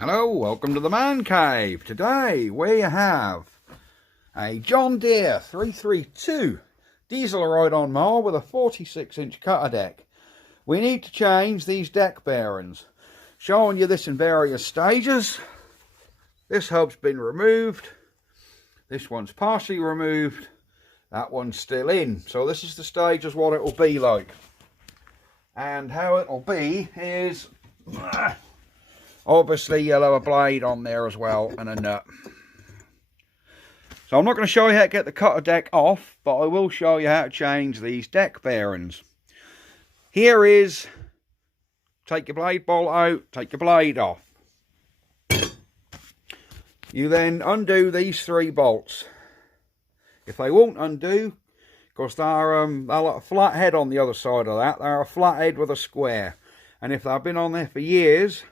Hello, welcome to the Man Cave. Today we have a John Deere 332 diesel ride-on mower with a 46-inch cutter deck. We need to change these deck bearings. Showing you this in various stages. This hub's been removed. This one's partially removed. That one's still in. So this is the stage as what it will be like. And how it will be is... obviously you'll have a blade on there as well and a nut. So I'm not going to show you how to get the cutter deck off, but I will show you how to change these deck bearings. Here is, take your blade bolt out, take your blade off. You then undo these 3 bolts. If they won't undo, because they're a flat head on the other side of that, they're a flat head with a square. And if they've been on there for years,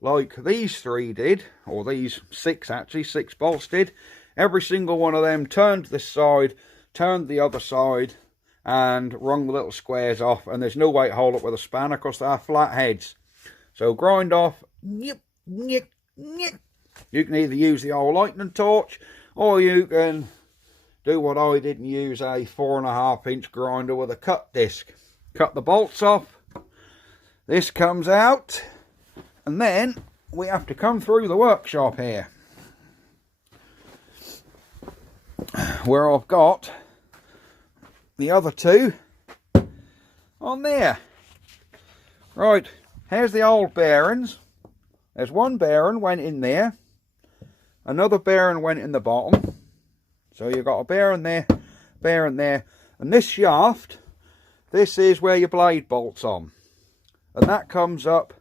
like these 3 did, or these 6 actually, 6 bolts did, every single one of them turned this side, turned the other side, and wrung the little squares off, and there's no way to hold it with a spanner because they're flat heads. So grind off, you can either use the old lightning torch, or you can do what I did and use a 4.5-inch grinder with a cut disc. Cut the bolts off, this comes out, and then we have to come through the workshop here, where I've got the other 2 on there. Right, here's the old bearings. There's one bearing went in there, another bearing went in the bottom. So you've got a bearing there, and this shaft, this is where your blade bolts on. And that comes up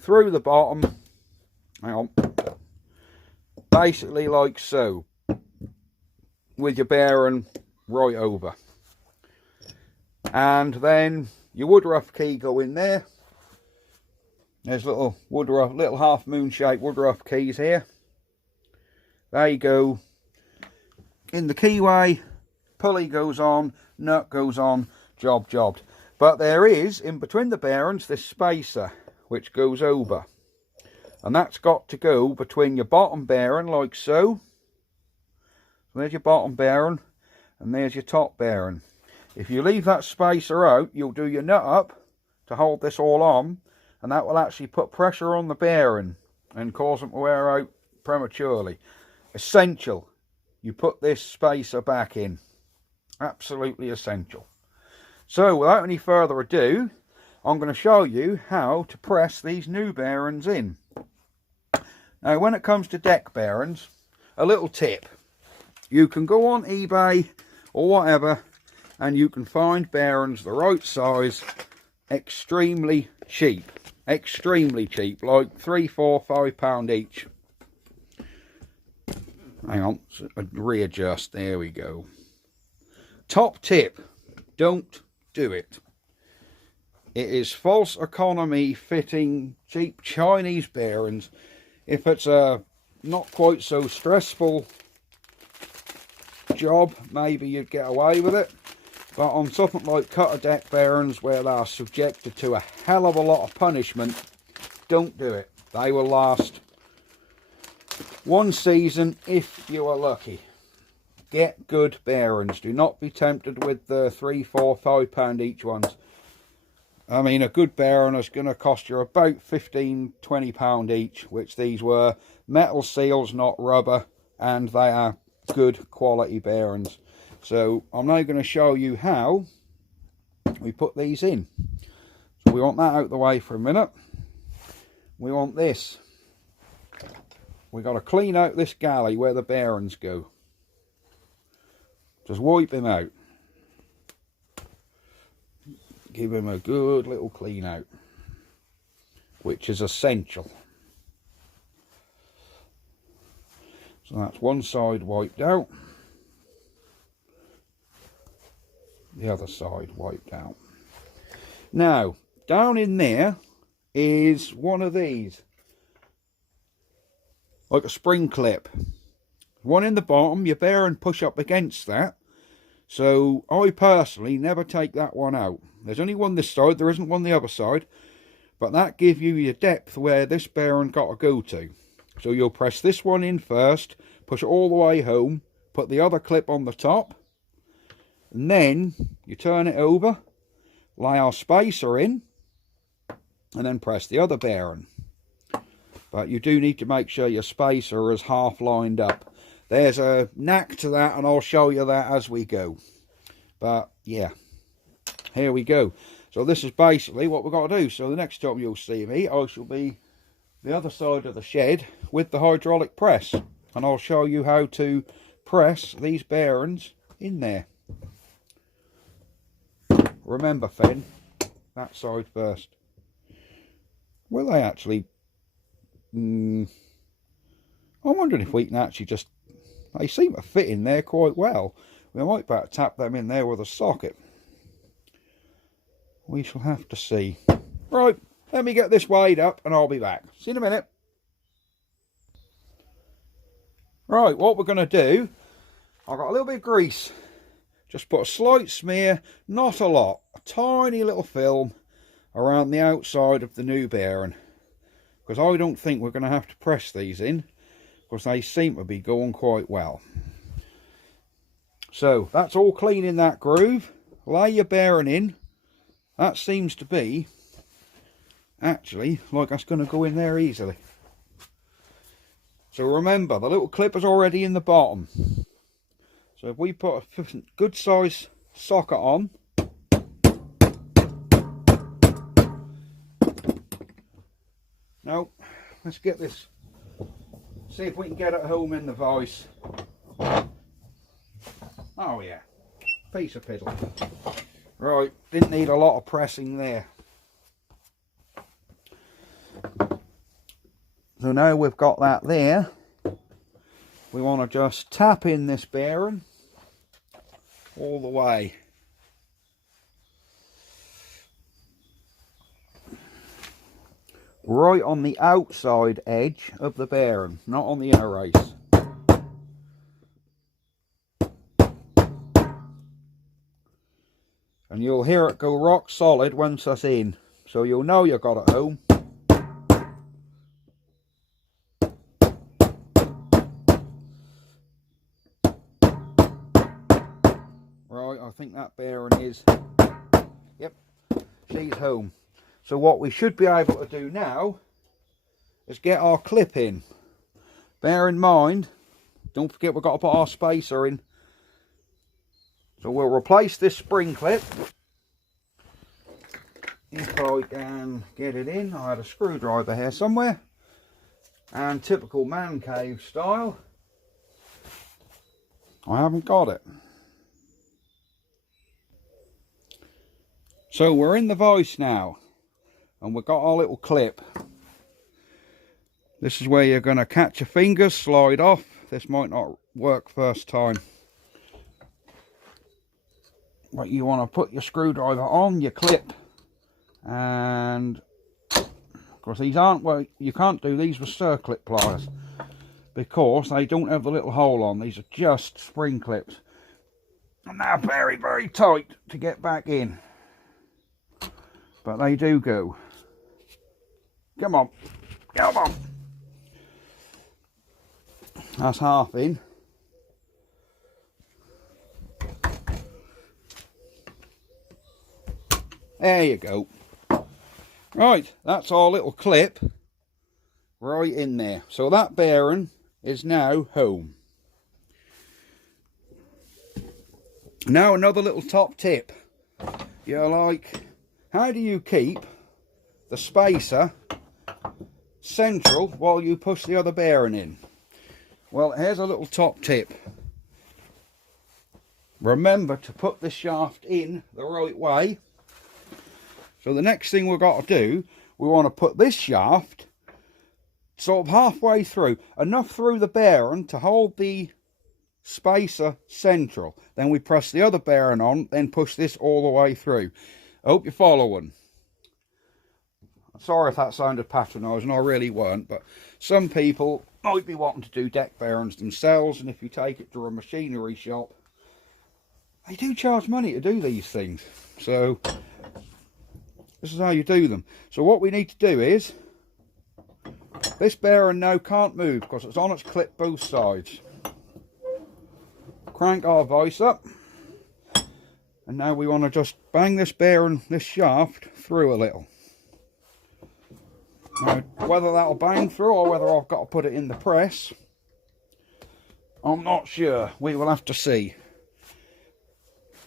through the bottom, hang on, basically like so, with your bearing right over. And then your woodruff key go in there. There's little woodruff, little half moon shaped woodruff keys here. There you go. In the keyway, pulley goes on, nut goes on, jobbed. But there is, in between the bearings, this spacer which goes over. And that's got to go between your bottom bearing, like so. There's your bottom bearing, and there's your top bearing. If you leave that spacer out, you'll do your nut up to hold this all on, and that will actually put pressure on the bearing and cause them to wear out prematurely. Essential, you put this spacer back in. Absolutely essential. So without any further ado, I'm going to show you how to press these new bearings in. Now when it comes to deck bearings, a little tip. You can go on eBay or whatever and you can find bearings the right size extremely cheap. Extremely cheap, like £3, £4, £5 each. Hang on, readjust, there we go. Top tip, don't do it. It is false economy fitting cheap Chinese bearings. If it's a not quite so stressful job, maybe you'd get away with it. But on something like cutter deck bearings where they're subjected to a hell of a lot of punishment, don't do it. They will last 1 season if you are lucky. Get good bearings. Do not be tempted with the £3, £4, £5 each ones. I mean, a good bearing is going to cost you about £15, £20 each, which these were. Metal seals, not rubber, and they are good quality bearings. So I'm now going to show you how we put these in. So we want that out of the way for a minute. We want this. We've got to clean out this galley where the bearings go. Just wipe him out. Give him a good little clean out, which is essential. So that's one side wiped out. The other side wiped out. Now, down in there is one of these. Like a spring clip. One in the bottom, your bearing push up against that. So I personally never take that one out. There's only one this side, there isn't one the other side. but that gives you your depth where this bearing got to go to. So you'll press this one in first, push it all the way home, put the other clip on the top, and then you turn it over, lay our spacer in, and then press the other bearing. But you do need to make sure your spacer is half lined up. There's a knack to that, and I'll show you that as we go. But yeah, here we go. So this is basically what we've got to do. So the next time you'll see me, I shall be the other side of the shed with the hydraulic press, and I'll show you how to press these bearings in there. Remember, Fen, that side first. Will they actually... I'm wondering if we can actually just... They seem to fit in there quite well. We might better tap them in there with a socket. We shall have to see. Right, let me get this weighed up and I'll be back. See you in a minute. Right, what we're going to do, I've got a little bit of grease. Just put a slight smear, not a lot, a tiny little film around the outside of the new bearing. Because I don't think we're going to have to press these in, because they seem to be going quite well. So that's all clean in that groove. Lay your bearing in. That seems to be actually like that's going to go in there easily. So remember, the little clip is already in the bottom. So if we put a good size socket on, now let's get this, see if we can get it home in the vise. Oh yeah, piece of piddle. Right, didn't need a lot of pressing there. So now we've got that there, we want to just tap in this bearing all the way. Right on the outside edge of the bearing, not on the inner race. And you'll hear it go rock solid once that's in, so you'll know you got it home. Right, I think that bearing is, yep, she's home. So what we should be able to do now is get our clip in. Bear in mind, don't forget we've got to put our spacer in. So we'll replace this spring clip. If I can get it in, I had a screwdriver here somewhere. And typical man cave style, I haven't got it. So we're in the vise now. And we've got our little clip. This is where you're going to catch your fingers, slide off. This might not work first time. But you want to put your screwdriver on your clip. And of course these aren't, well, you can't do these with circlip pliers, because they don't have the little hole on. These are just spring clips. And they're very, very tight to get back in. But they do go. Come on, come on. That's half in. There you go. Right, that's our little clip right in there. So that bearing is now home. Now another little top tip. You're like, how do you keep the spacer central while you push the other bearing in? Well, here's a little top tip. Remember to put the shaft in the right way. So the next thing we've got to do, we want to put this shaft sort of halfway through, enough through the bearing to hold the spacer central. Then we press the other bearing on, then push this all the way through. I hope you're following. Sorry if that sounded patronising, I really weren't, but some people might be wanting to do deck bearings themselves, and if you take it to a machinery shop, they do charge money to do these things. So This is how you do them. So what we need to do is, this bearing now can't move because it's on its clip both sides. Crank our vise up, and now we want to just bang this bearing, this shaft, through a little. Now, whether that'll bang through or whether I've got to put it in the press, I'm not sure. We will have to see.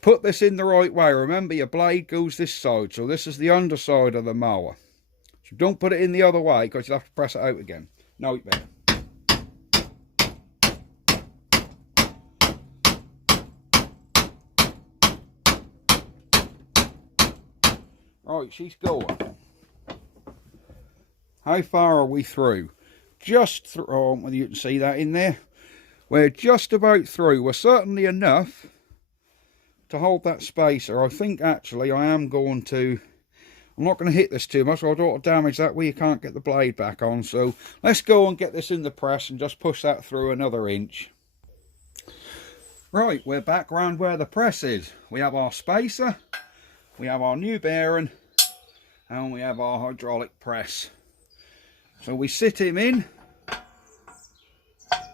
Put this in the right way. Remember, your blade goes this side, so this is the underside of the mower. So don't put it in the other way because you'll have to press it out again. No, you better. Right, she's going. How far are we through? Just through. Oh, whether you can see that in there. We're just about through. We're certainly enough to hold that spacer. I think actually I am going to. I'm not going to hit this too much, so I don't want to damage that where you can't get the blade back on. So let's go and get this in the press and just push that through another inch. Right, we're back round where the press is. We have our spacer, we have our new bearing, and we have our hydraulic press. So we sit him in,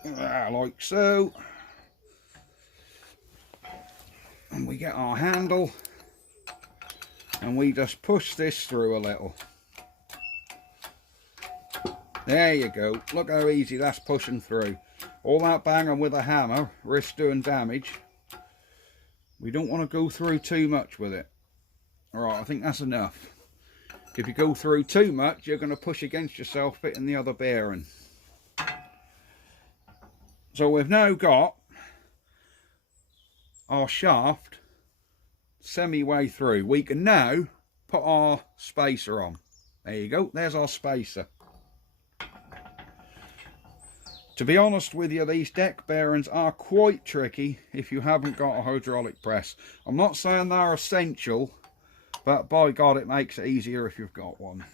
like so, and we get our handle, and we just push this through a little. There you go, look how easy that's pushing through. All that banging with a hammer risks doing damage. We don't want to go through too much with it. Alright, I think that's enough. If you go through too much, you're going to push against yourself fitting the other bearing. So we've now got our shaft semi-way through. We can now put our spacer on. There you go, there's our spacer. To be honest with you, these deck bearings are quite tricky if you haven't got a hydraulic press. I'm not saying they're essential, but by God, it makes it easier if you've got one.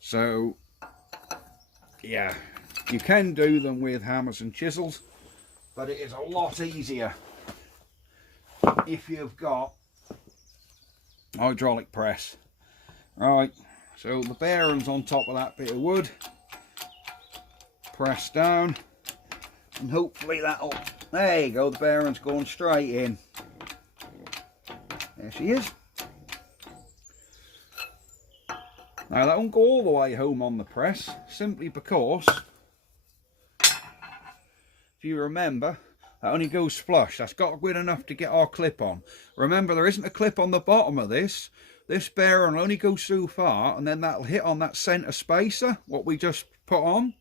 So, yeah, you can do them with hammers and chisels, but it is a lot easier if you've got a hydraulic press. Right, so the bearing's on top of that bit of wood. Press down, and hopefully that'll, there you go, the bearing's going straight in. There she is. Now that won't go all the way home on the press, simply because, if you remember, that only goes flush. That's got good enough to get our clip on. Remember, there isn't a clip on the bottom of this. This bearing will only go so far, and then that'll hit on that centre spacer, what we just put on.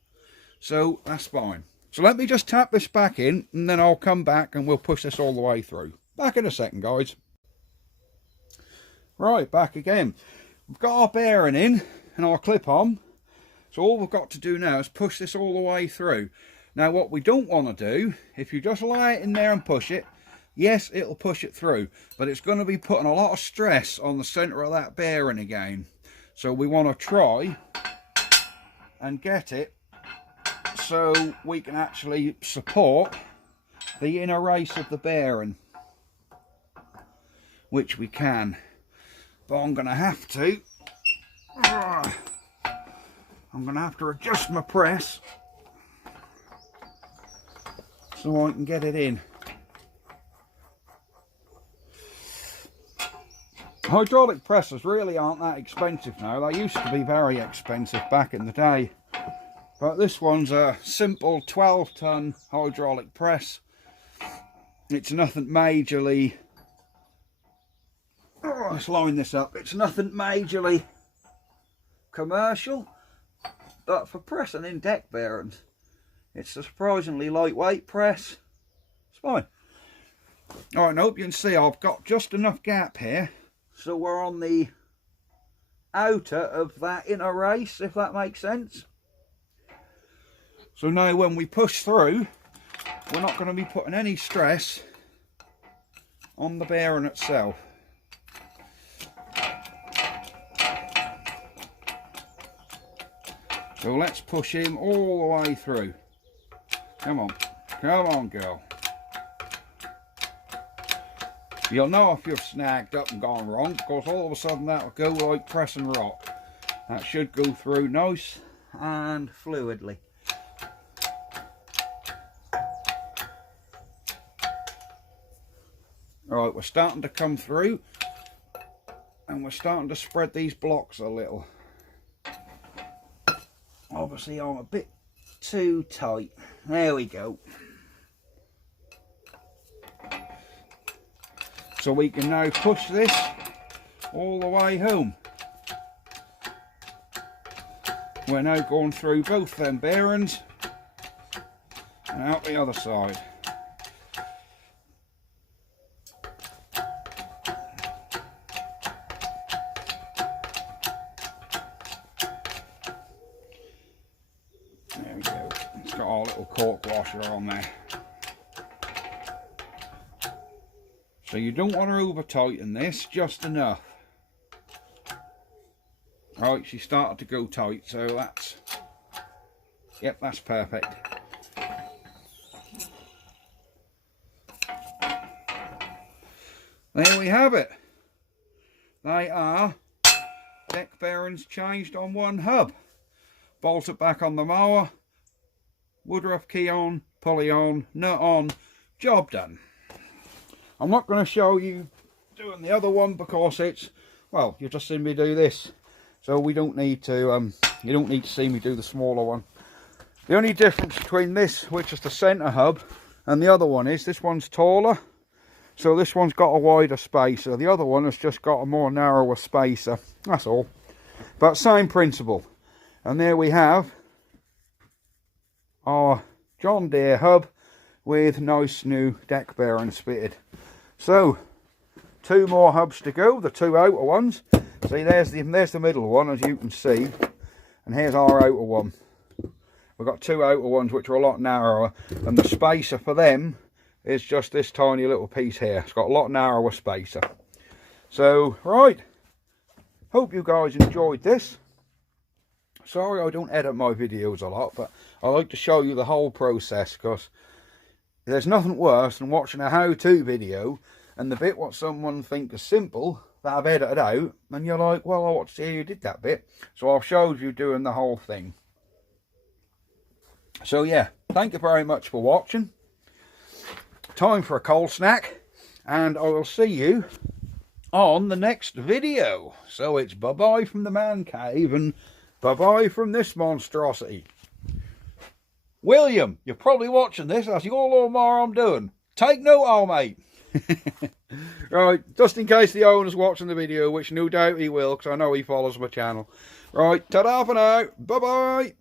So that's fine. So let me just tap this back in, and then I'll come back and we'll push this all the way through. Back in a second, guys. Right, back again. We've got our bearing in and our clip on. So all we've got to do now is push this all the way through. Now what we don't want to do, if you just lie it in there and push it, yes, it'll push it through, but it's going to be putting a lot of stress on the centre of that bearing again. So we want to try and get it so we can actually support the inner race of the bearing, which we can. But I'm going to have to adjust my press so I can get it in. Hydraulic presses really aren't that expensive now. They used to be very expensive back in the day. But this one's a simple 12-ton hydraulic press. It's nothing majorly... let's line this up. It's nothing majorly commercial, but for pressing in deck bearings, it's a surprisingly lightweight press. It's fine. Alright, I hope you can see I've got just enough gap here, so we're on the outer of that inner race, if that makes sense. So now when we push through, we're not going to be putting any stress on the bearing itself. So let's push him all the way through. Come on girl. You'll know if you've snagged up and gone wrong, because all of a sudden that'll go like pressing rock. That should go through nice and fluidly. Right, we're starting to come through, and we're starting to spread these blocks a little. Obviously I'm a bit too tight. There we go. So we can now push this all the way home. We're now going through both them bearings and out the other side. There we go. It's got our little cork washer on there. So you don't want to over tighten this, just enough. Right, she started to go tight, so that's, yep, that's perfect. There we have it. They are deck bearings changed on one hub. Bolted back on the mower, woodruff key on, pulley on, nut on, job done. I'm not going to show you doing the other one because it's, well, you've just seen me do this. So we don't need to, you don't need to see me do the smaller one. The only difference between this, which is the centre hub, and the other one is this one's taller. So this one's got a wider spacer. The other one has just got a more narrower spacer. That's all. But same principle. And there we have our John Deere hub with nice new deck bearings fitted. So, 2 more hubs to go, the 2 outer ones. See, there's the middle one, as you can see, and here's our outer one. We've got 2 outer ones which are a lot narrower, and the spacer for them is just this tiny little piece here. It's got a lot narrower spacer. So, right, hope you guys enjoyed this. Sorry I don't edit my videos a lot, but I like to show you the whole process, because there's nothing worse than watching a how-to video and the bit what someone thinks is simple that I've edited out, and you're like, well, I want to see how you did that bit. So I've showed you doing the whole thing. So yeah, thank you very much for watching. Time for a cold snack, and I will see you on the next video. So it's bye-bye from the man cave, and bye-bye from this monstrosity. William, you're probably watching this. That's all more I'm doing. Take note, old mate. Right, just in case the owner's watching the video, which no doubt he will, because I know he follows my channel. Right, ta-da for now. Bye-bye.